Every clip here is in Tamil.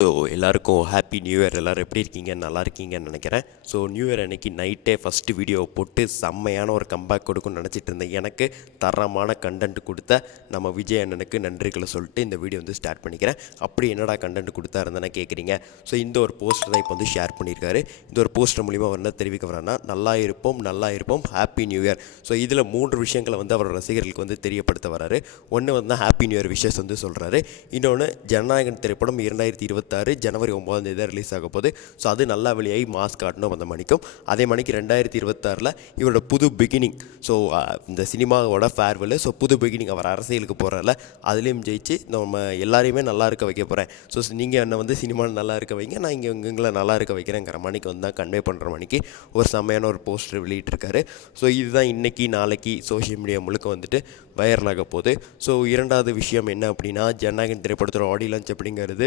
ஸோ எல்லாருக்கும் ஹாப்பி நியூ இயர். எல்லோரும் எப்படி இருக்கீங்க? நல்லா இருக்கீங்கன்னு நினைக்கிறேன். ஸோ நியூ இயர் அன்றைக்கி நைட்டே ஃபஸ்ட்டு வீடியோவை போட்டு செம்மையான ஒரு கம்பேக் கொடுக்கும்னு நினச்சிட்டு இருந்தேன். எனக்கு தரமான கண்டென்ட் கொடுத்த நம்ம விஜய் அண்ணனுக்கு நன்றிகளை சொல்லிட்டு இந்த வீடியோ வந்து ஸ்டார்ட் பண்ணிக்கிறேன். அப்படி என்னடா கண்டென்ட் கொடுத்தா இருந்தேன்னு கேட்குறீங்க. ஸோ இந்த ஒரு போஸ்டர் தான் இப்போ வந்து ஷேர் பண்ணியிருக்காரு. இந்த ஒரு போஸ்டர் மூலிமா அவர் என்ன தெரிவிக்க வரான்னா, நல்லா இருப்போம் ஹாப்பி நியூ இயர். ஸோ இதில் 3 விஷயங்களை வந்து அவர் ரசிகர்களுக்கு வந்து தெரியப்படுத்த வராரு. ஒன்று வந்து ஹாப்பி நியூ இயர் விஷஸ் வந்து சொல்கிறாரு. இன்னொன்று ஜனநாயகன் திரைப்படம் 2026 ஜனவரி 9 தான் ரிலீஸ் ஆக போகுது. ஸோ அது நல்லா வெளியாகி மாஸ் காட்டணும் அந்த மணிக்கும். அதே மணிக்கு 2026 இவரோட புது பிகினிங். ஸோ இந்த சினிமாவோட ஃபேர்வெல். ஸோ புது பிகினிங், அவர் அரசியலுக்கு போகிறதில்ல, அதுலேயும் ஜெயிச்சு நம்ம எல்லாரையுமே நல்லா இருக்க வைக்க போகிறேன். ஸோ நீங்கள் என்னை வந்து சினிமாவில் நல்லா இருக்க வைங்க, நான் இங்களை நல்லா இருக்க வைக்கிறேங்கிற மணிக்கு வந்து தான் கன்வே பண்ணுற மணிக்கு ஒரு செம்மையான ஒரு போஸ்டர் வெளியிட்டிருக்காரு. ஸோ இதுதான் இன்றைக்கி நாளைக்கு சோஷியல் மீடியா முழுக்க வந்துட்டு வைரலாக போகுது. ஸோ இரண்டாவது விஷயம் என்ன அப்படின்னா, ஜனநாயகன் திரைப்படத்தோட ஆடியோ லான்ச் அப்படிங்கிறது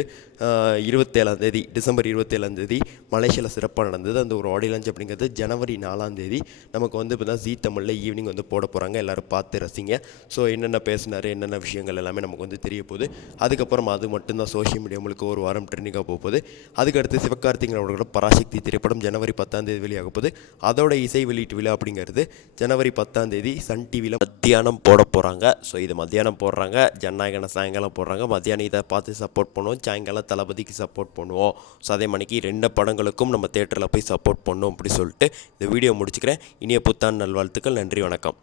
27 டிசம்பர் 27 மலேசியாவில் சிறப்பாக நடந்தது. அந்த ஒரு ஆடியோ லான்ச் அப்படிங்கிறது ஜனவரி 4 நமக்கு வந்து இப்போ தான் ஜீ தமிழில் ஈவினிங் வந்து போட போகிறாங்க. எல்லோரும் பார்த்து ரசிங்க. ஸோ என்னென்ன பேசினார், என்னென்ன விஷயங்கள் எல்லாமே நமக்கு வந்து தெரிய போகுது. அதுக்கப்புறம் அது மட்டும்தான் சோஷியல் மீடியா முழுக்க ஒரு வாரம் ட்ரெண்டிங்காக போகுது. அதுக்கடுத்து சிவகார்த்திகேயன் அவர்களோட பராசக்தி திரைப்படம் ஜனவரி 10 வெளியாக போகுது. அதோட இசை வெளியீட்டு விழா அப்படிங்கிறது ஜனவரி 10 சன் டிவியில் மத்தியானம் போட போகிறாங்க. ஸோ இது மத்தியானம் போடுறாங்க, ஜனநாயகனை சாயங்காலம் போடுறாங்க. மத்தியானம் இதை பார்த்து சப்போர்ட் பண்ணுவோம், சாயங்காலம் தளபதிக்கு சப்போர்ட் பண்ணுவோம். ஸோ அதே மணிக்கு 2 படங்களுக்கும் நம்ம தேட்டரில் போய் சப்போர்ட் பண்ணோம் அப்படி சொல்லிட்டு இந்த வீடியோ முடிச்சுக்கிறேன். இனிய புத்தாண்டு நல்வாழ்த்துக்கள். நன்றி, வணக்கம்.